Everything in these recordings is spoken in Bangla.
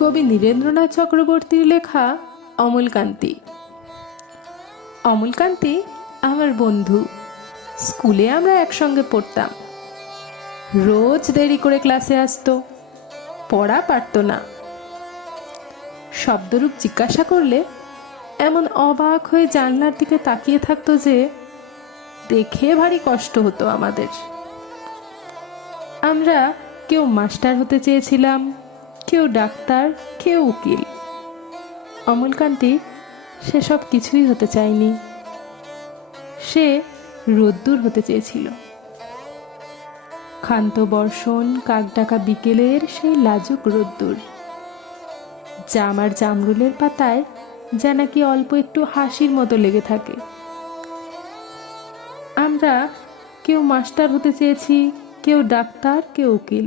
কবি নীরেন্দ্রনাথ চক্রবর্তীর লেখা অমলকান্তি অমলকান্তি আমার বন্ধু স্কুলে আমরা একসঙ্গে পড়তাম রোজ দেরি করে ক্লাসে আসতো পড়া পারত না শব্দরূপ জিজ্ঞাসা করলে এমন অবাক হয়ে জানলার দিকে তাকিয়ে থাকতো যে দেখে ভারী কষ্ট হতো আমাদের আমরা কেউ মাস্টার হতে চেয়েছিলাম কেউ ডাক্তার কেউ উকিল অমলকান্তি সেসব কিছুই হতে চায়নি সে রোদ্দুর হতে চেয়েছিল ক্ষান্ত বর্ষণ কাকডাকা বিকেলের সেই লাজুক রোদ্দুর জামার জামরুলের পাতায় যা নাকি অল্প একটু হাসির মতো লেগে থাকে আমরা কেউ মাস্টার হতে চেয়েছি কেউ ডাক্তার কেউ উকিল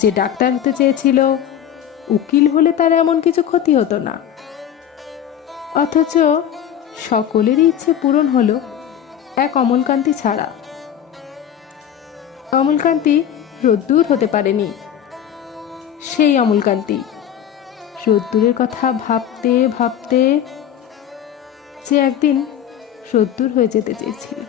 যে ডাক্তার হতে চেয়েছিল উকিল হলে তার এমন কিছু ক্ষতি হতো না অথচ সকলেরই ইচ্ছে পূরণ হল এক অমলকান্তি ছাড়া অমলকান্তি রোদ্দুর হতে পারেনি সেই অমলকান্তি রোদ্দুরের কথা ভাবতে ভাবতে যে একদিন রোদ্দুর হয়ে যেতে চেয়েছিল